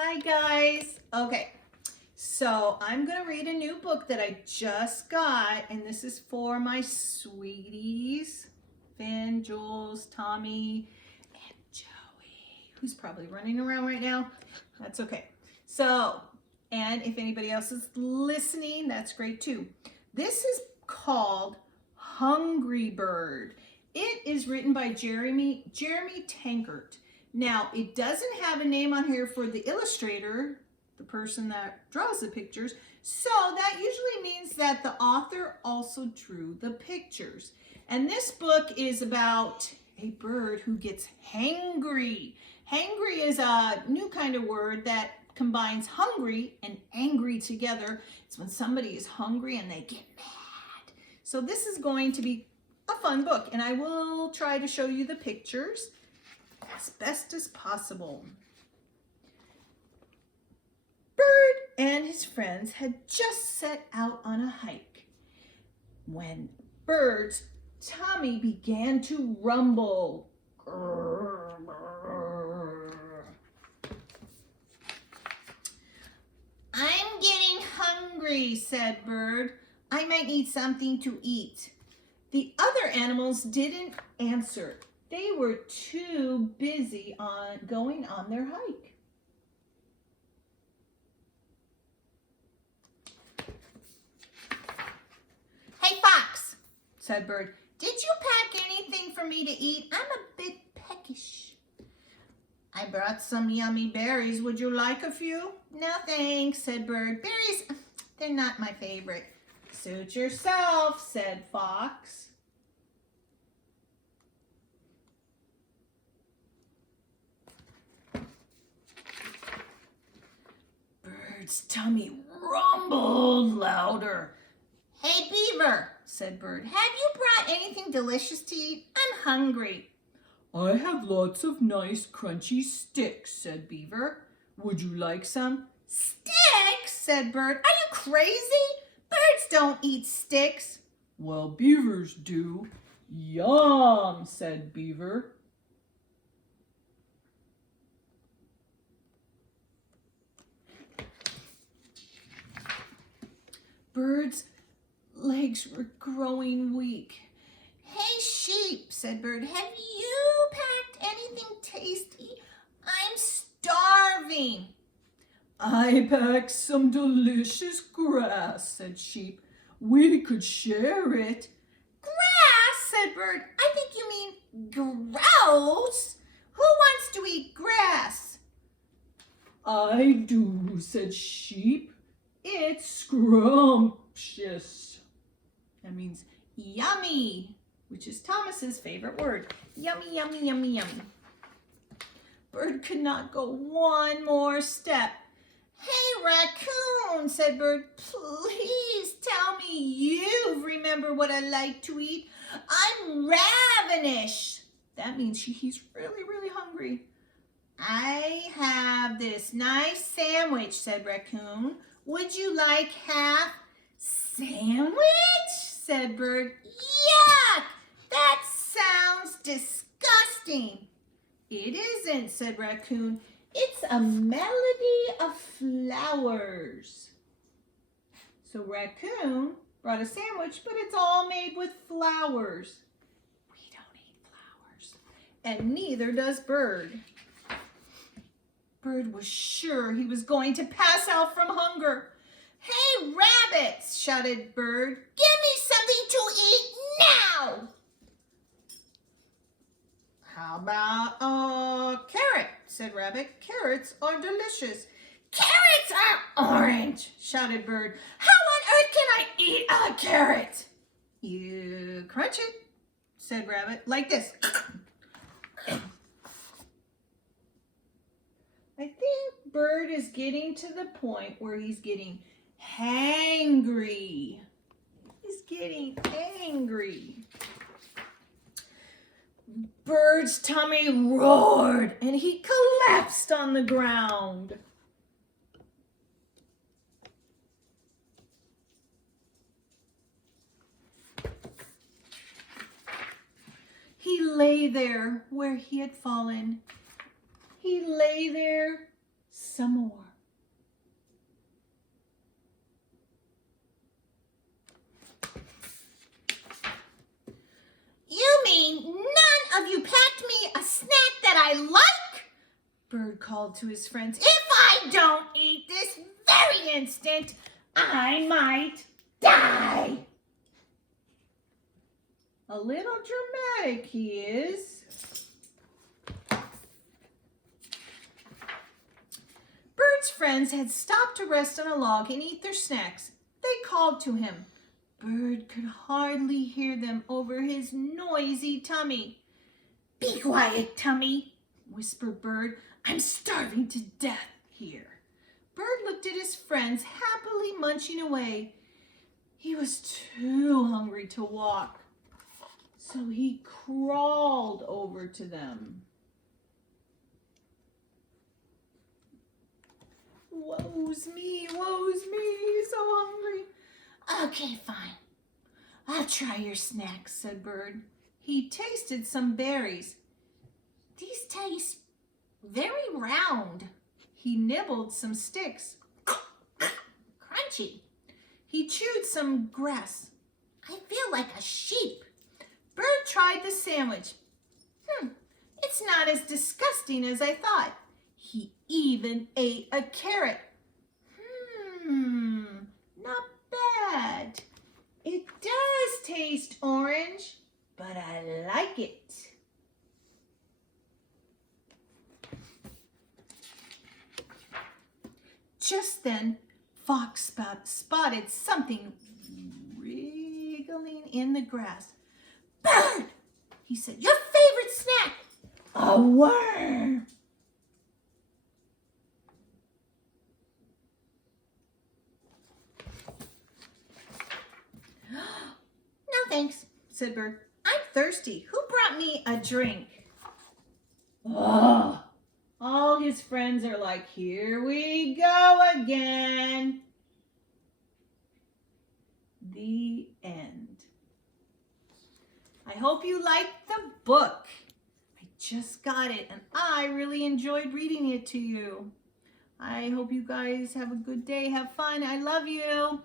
Hi guys. Okay, so I'm going to read a new book that I just got, and this is for my sweeties, Finn, Jules, Tommy, and Joey, who's probably running around right now. That's okay. So, and if anybody else is listening, that's great too. This is called Hungry Bird. It is written by Jeremy Tankert. Now, it doesn't have a name on here for the illustrator, the person that draws the pictures, so that usually means that the author also drew the pictures. And this book is about a bird who gets hangry. Hangry is a new kind of word that combines hungry and angry together. It's when somebody is hungry and they get mad. So this is going to be a fun book, and I will try to show you the pictures as best as possible. Bird and his friends had just set out on a hike when Bird's tummy began to rumble. I'm getting hungry, said Bird. I might need something to eat. The other animals didn't answer. They were too busy going on their hike. Hey, Fox, said Bird, did you pack anything for me to eat? I'm a bit peckish. I brought some yummy berries. Would you like a few? No, thanks, said Bird. Berries, they're not my favorite. Suit yourself, said Fox. Bird's tummy rumbled louder. Hey, Beaver, said Bird, have you brought anything delicious to eat? I'm hungry. I have lots of nice crunchy sticks, said Beaver. Would you like some? Sticks, said Bird. Are you crazy? Birds don't eat sticks. Well, beavers do. Yum, said Beaver. Bird's legs were growing weak. Hey, Sheep, said Bird, have you packed anything tasty? I'm starving. I packed some delicious grass, said Sheep. We could share it. Grass, said Bird. I think you mean gross. Who wants to eat grass? I do, said Sheep. It's scrumptious. That means yummy, which is Thomas's favorite word. Yummy, yummy, yummy, yummy. Bird could not go one more step. Hey, Raccoon, said Bird, please tell me you remember what I like to eat. I'm ravenous. That means he's really, really hungry. I have this nice sandwich, said Raccoon. Would you like half? Sandwich? Said Bird. Yuck! That sounds disgusting. It isn't, said Raccoon. It's a melody of flowers. So Raccoon brought a sandwich, but it's all made with flowers. We don't eat flowers. And neither does Bird. Bird was sure he was going to pass out from hunger. Hey, rabbits, shouted Bird. Give me something to eat now. How about a carrot, said Rabbit. Carrots are delicious. Carrots are orange, shouted Bird. How on earth can I eat a carrot? You crunch it, said Rabbit, like this. I think Bird is getting to the point where he's getting hangry. He's getting angry. Bird's tummy roared and he collapsed on the ground. He lay there where he had fallen. He lay there some more. You mean none of you packed me a snack that I like? Bird called to his friends. If I don't eat this very instant, I might die. A little dramatic he is. Bird's friends had stopped to rest on a log and eat their snacks. They called to him. Bird could hardly hear them over his noisy tummy. Be quiet, Tummy, whispered Bird. I'm starving to death here. Bird looked at his friends happily munching away. He was too hungry to walk, so he crawled over to them. Woe's me, so hungry. Okay, fine. I'll try your snacks, said Bird. He tasted some berries. These taste very round. He nibbled some sticks. Crunchy. He chewed some grass. I feel like a sheep. Bird tried the sandwich. It's not as disgusting as I thought. He even ate a carrot. Not bad. It does taste orange, but I like it. Just then, Fox spotted something wriggling in the grass. Bird, he said, your favorite snack. A worm. No thanks, said Bird. I'm thirsty. Who brought me a drink? Oh, all his friends are like, here we go again. The end. I hope you liked the book. I just got it and I really enjoyed reading it to you. I hope you guys have a good day. Have fun. I love you.